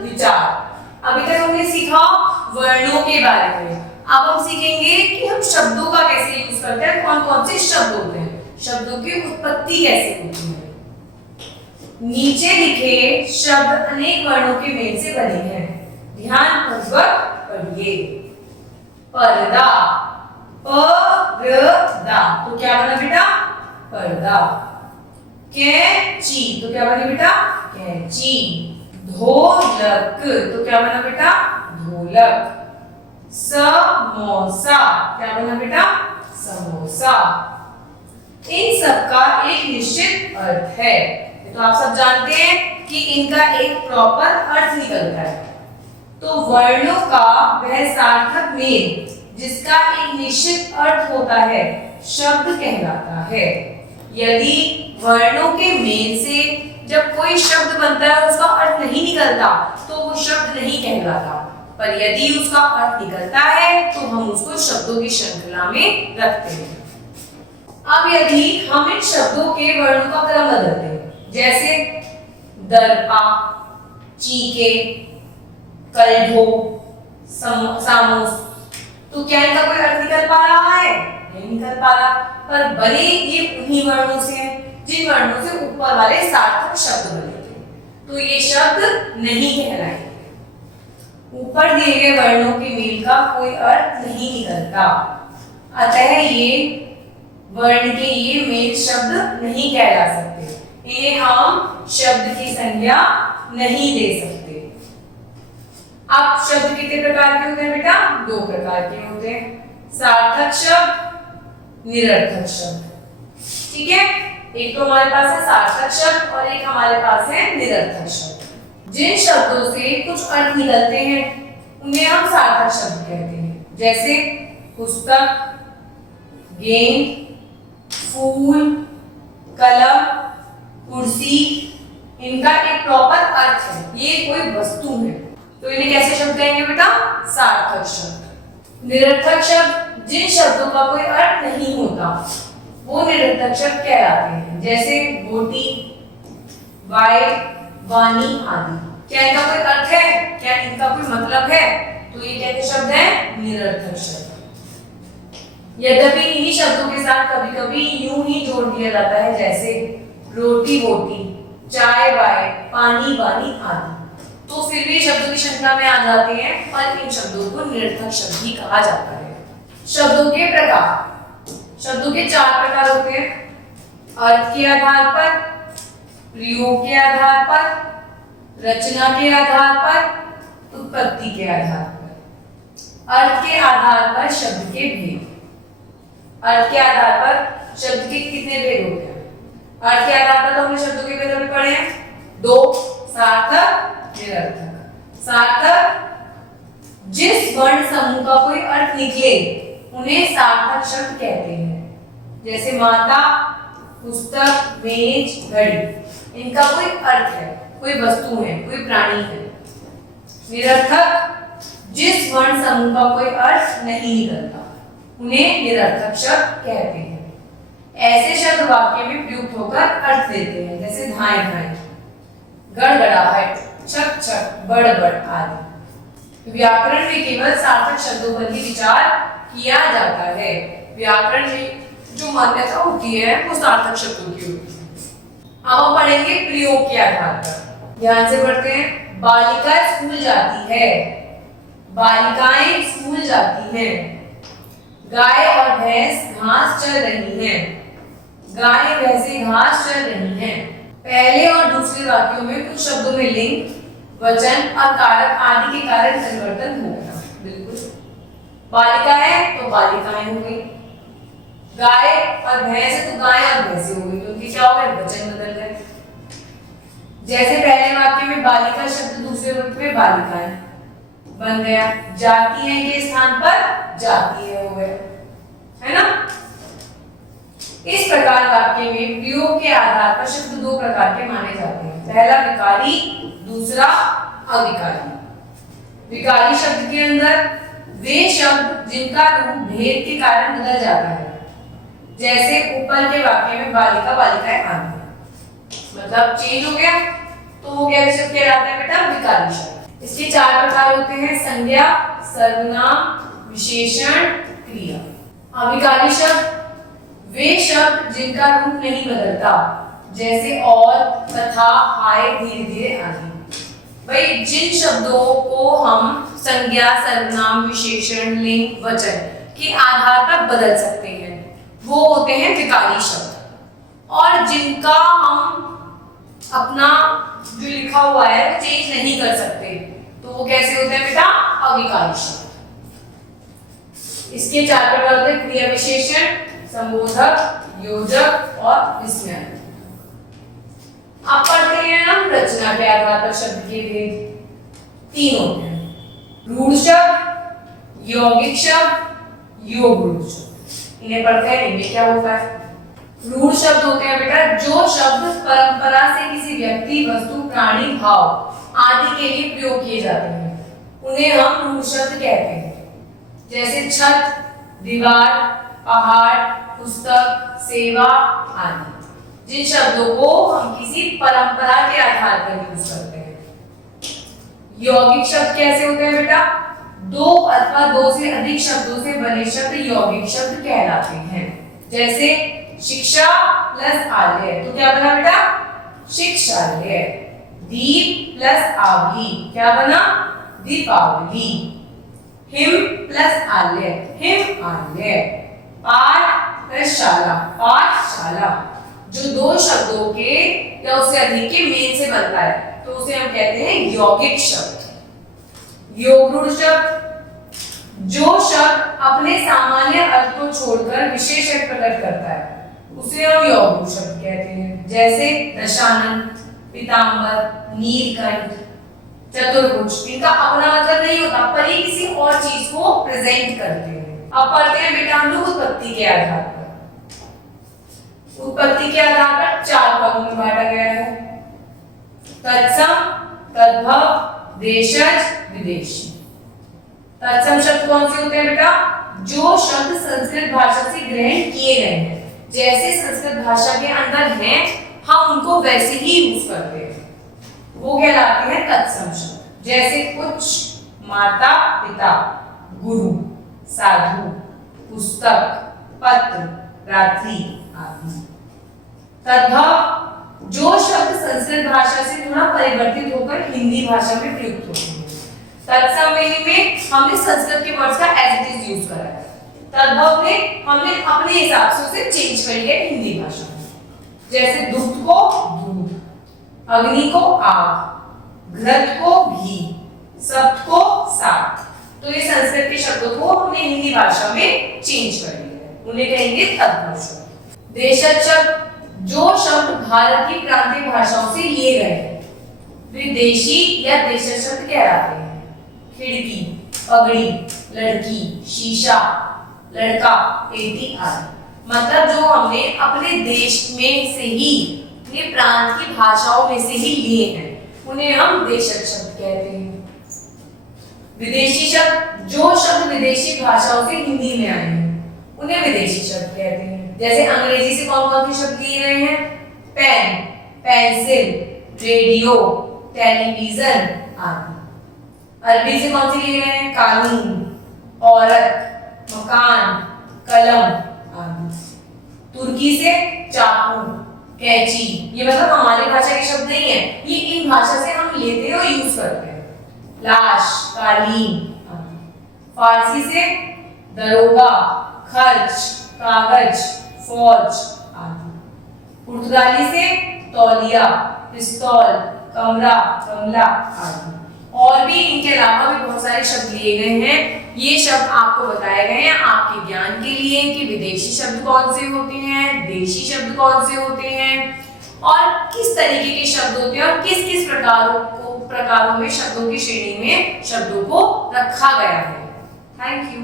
विचार। अभी तक हमने सीखा वर्णों के बारे में, अब हम सीखेंगे कि हम शब्दों का कैसे यूज करते हैं, कौन कौन से शब्द होते हैं, शब्दों की उत्पत्ति कैसे होती है। नीचे लिखे शब्द अनेक वर्णों के मेल से बने हैं, ध्यान पूर्वक पढ़िए। पर्दा, पर्दा तो क्या बना बेटा, पर्दा। कैंची तो क्या बनी बेटा, कैंची। ढोलक तो क्या बना बेटा, ढोलक। समोसा क्या बना बेटा, समोसा। इन सब का एक निश्चित अर्थ है, तो आप सब जानते हैं कि इनका एक प्रॉपर अर्थ निकलता है। तो वर्णों का वह सार्थक मेल जिसका एक निश्चित अर्थ होता है शब्द कहलाता है। यदि वर्णों के मेल से जब कोई शब्द बनता है और उसका अर्थ नहीं निकलता तो वो शब्द नहीं कहलाता, पर यदि उसका अर्थ निकलता है तो हम उसको शब्दों की श्रृंखला में रखते हैं। अब यदि हम इन शब्दों के वर्णों का क्रम बदलते हैं, जैसे दर्पा, चीके, कलढो, सामोस, तो क्या इनका कोई अर्थ निकल पा रहा है, नहीं निकल पा रहा, पर बने ये उन्हीं वर्णों से हैं जिन वर्णों से ऊपर वाले सार्थक शब्द बने थे, तो ये शब्द नहीं कहलाएंगे। ऊपर दिए गए वर्णों के मेल का कोई अर्थ नहीं निकलता, अतः ये वर्ण के ये मेल शब्द नहीं कहला सकते, इन्हें हम शब्द की संज्ञा नहीं दे सकते। अब शब्द कितने प्रकार के होते हैं बेटा, दो प्रकार के होते हैं, सार्थक शब्द, निरर्थक शब्द। ठीक है, एक तो हमारे पास है सार्थक शब्द और एक हमारे पास है निरर्थक शब्द। जिन शब्दों से कुछ अर्थ निकलते हैं उन्हें हम सार्थक शब्द कहते हैं, जैसे पुस्तक, गेंद, फूल, कलम, कुर्सी। इनका एक प्रॉपर अर्थ है, ये कोई वस्तु है, तो इन्हें कैसे शब्द कहेंगे बेटा, सार्थक शब्द। निरर्थक शब्द जिन शब्दों का कोई अर्थ नहीं होता वो निरर्थक शब्द कहलाते हैं, जैसे गोटी, वाय, वाणी आदि। क्या इनका कोई अर्थ है, क्या इनका कोई मतलब है, तो ये कैसे शब्द है, निरर्थक शब्द। यद्यपि इन्हीं शब्दों के साथ कभी कभी यूं ही जोड़ दिया जाता है, जैसे रोटी बोटी, चाय वाय, पानी वानी आदि, तो फिर भी शब्दों की श्रृंखला में आ जाते हैं, पर इन शब्दों को निरर्थक शब्द ही कहा जाता है। शब्दों के प्रकार, शब्दों के चार प्रकार होते हैं, अर्थ के आधार पर, प्रयोग के आधार पर, रचना के आधार पर, उत्पत्ति के आधार पर। अर्थ के आधार पर शब्द के भेद। अर्थ के आधार पर शब्द के कितने भेद होते हैं, अर्थ के आधार पर तो हमने शब्दों के भेद अभी पढ़े हैं, दो, सार्थक, निरर्थक। सार्थक जिस वर्ण समूह का कोई अर्थ निकले उन्हें सार्थक शब्द कहते हैं, जैसे माता, पुस्तक, मेज, घड़ी। इनका कोई अर्थ है, कोई वस्तु है, कोई प्राणी है। निरर्थक जिस वर्ण समूह का कोई अर्थ नहीं निकलता उन्हें निरर्थक शब्द कहते हैं। ऐसे शब्द वाक्य में प्रयुक्त होकर अर्थ देते हैं, जैसे धाए धाए, गड़गड़ाहट, छक छक, बड़बड़ आदि। व्याकरण में केवल सार्थक शब्दों पर ही विचार किया जाता है। व्याकरण में जो मान्यता होती है वो सार्थक शब्दों की होती है। अब हम पढ़ेंगे प्रयोग के आधार पर, ध्यान से पढ़ते हैं। बालिका स्कूल जाती है, बालिकाएं स्कूल जाती हैं। गाय और भैंस घास चर रही हैं, गाय भैंसें घास चर रही हैं। पहले और दूसरे वाक्यों में कुछ शब्दों में लिंग, वचन और कारक आदि के कारण परिवर्तन हो गया। बिल्कुल, बालिका है तो बालिकाएं हो गई, गाय और भैंस है तो गाय और भैंसें हो गई, क्योंकि क्या हो गया, वचन बदल गए। जैसे पहले वाक्य में बालिका शब्द दूसरे वाक्य में बालिकाएं बन गया, जाती है के स्थान पर जाती है हो गया, है ना। इस प्रकार वाक्य में प्रयोग के आधार पर शब्द दो प्रकार के माने जाते हैं, पहला विकारी, दूसरा अविकारी। विकारी शब्द के अंदर वे शब्द जिनका रूप भेद के कारण बदल जाता है, जैसे ऊपर के वाक्य में बालिका बालिकाएं आदि, मतलब चेंज हो गया। तो वो क्या शब्द कहलाता है बेटा? विकारी शब्द। इसके 4 प्रकार होते हैं: संज्ञा, सर्वनाम, विशेषण, क्रिया। अविकारी शब्द वे शब्द जिनका रूप नहीं बदलता, जैसे और, तथा, हाय, धीरे धीरे आदि। भाई जिन शब्दों को हम संज्ञा, सर्वनाम, विशेषण, लिंग, वचन के आधार पर बदल सकते हैं वो होते हैं विकारी शब्द। और जिनका हम अपना जो लिखा हुआ है वो चेंज नहीं कर सकते तो वो कैसे होते हैं बेटा? अविकारी शब्द। इसके 4 प्रकार होते हैं: क्रिया विशेषण, संबोधक, योजक और विस्मयक। अब पढ़ते हैं हम रचना के आधार पर शब्द के भेद। 3 होते हैं: रूढ़ शब्द, यौगिक शब्द, योग रूढ़ शब्द। इन्हें पढ़ते हैं, इनमें क्या होता है? रूढ़ शब्द होते हैं बेटा जो शब्द परंपरा से किसी व्यक्ति, वस्तु, प्राणी, भाव आदि के लिए प्रयोग किए जाते हैं उन्हें हम रूढ़ शब्द कहते हैं। जैसे छत, दीवार, पहाड़, पुस्तक, सेवा आदि। जिन शब्दों को हम किसी परंपरा के आधार पर यूज करते हैं। यौगिक शब्द कैसे होते हैं बेटा? 2 अथवा 2 से अधिक शब्दों से बने शब्द यौगिक शब्द कहलाते हैं। जैसे शिक्षा प्लस आलय तो क्या बना बेटा? शिक्षालय। दीप प्लस आवली क्या बना? दीपावली। हिम प्लस आलय हिमालय। पाठ प्लस शाला पाठशाला। जो 2 शब्दों के या उससे अधिक के मेल से बनता है तो उसे हम कहते हैं यौगिक शब्द। योग रूढ़ शब्द जो शब्द अपने सामान्य अर्थ को छोड़कर विशेष अर्थ प्रकट करता है उसे हम योग रूढ़ शब्द कहते हैं। जैसे दशानन, पीतांबर, नीलकंठ, चतुर्भुज। इनका अपना मतलब नहीं होता पर ये किसी और चीज को प्रेजेंट करते हैं। अब पढ़ते हैं बेटा हम लोग उत्पत्ति के आधार पर। उत्पत्ति के आधार पर 4 भागों में बांटा गया है: तत्सम, तद्भव, देशज, विदेशी। तत्सम शब्द कौन से होते हैं बेटा? जो शब्द संस्कृत भाषा से ग्रहण किए गए हैं, जैसे संस्कृत भाषा के अंदर हैं हम उनको वैसे ही यूज करते हैं, वो कहलाते हैं तत्सम शब्द। जैसे उच्च, माता, पिता, गुरु, साधु, पुस्तक, पत्र, रात्रि आदि। तद्भव जो शब्द संस्कृत भाषा से थोड़ा परिवर्तित होकर हिंदी भाषा में प्रयुक्त होते हैं। तत्सम में हमने संस्कृत के वर्ड्स का एज इट इज यूज करा है। तद्भव में हमने अपने हिसाब से उसे चेंज कर लिया हिंदी भाषा में। जैसे दुग्ध को दूध, अग्नि को आग, घृत को घी, सप्त को सात। तो ये संस्कृत के शब्दों को हमने हिंदी भाषा में चेंज कर लिया है, उन्हें कहेंगे तद्भव शब्द। देशज शब्द जो शब्द भारत की प्रांतीय भाषाओं से लिए गए हैं विदेशी या देशज शब्द कहलाते हैं। खिड़की, पगड़ी, लड़की, शीशा, लड़का, पेटी आदि। मतलब जो हमने अपने देश में से ही, अपने प्रांत की भाषाओं में से ही लिए हैं उन्हें हम देशज शब्द कहते हैं। विदेशी शब्द जो शब्द विदेशी भाषाओं से हिंदी में आए हैं उन्हें विदेशी शब्द कहते हैं। जैसे अंग्रेजी से कौन कौन से शब्द लिए गए हैं? पेन, पेंसिल, रेडियो, टेलीविजन आदि। अरबी से कौन से लिए गए हैं? कानून, औरत, मकान, कलम आदि। तुर्की से चाकू, कैंची। ये मतलब हमारी भाषा के शब्द नहीं है, ये इन भाषा से हम लेते हैं और यूज करते हैं। लाश, कालीन आदि। फारसी से दरोगा, खर्च, कागज, फौज आदि। पुर्तगाली से तौलिया, पिस्तौल, कमरा, कमला आदि। और भी इनके अलावा भी बहुत सारे शब्द लिए गए हैं। ये शब्द आपको बताए गए हैं आपके ज्ञान के लिए कि विदेशी शब्द कौन से होते हैं, देशी शब्द कौन से होते हैं और किस तरीके के शब्द होते हैं और किस किस प्रकारों में शब्दों की श्रेणी में शब्दों को रखा गया है। Thank you.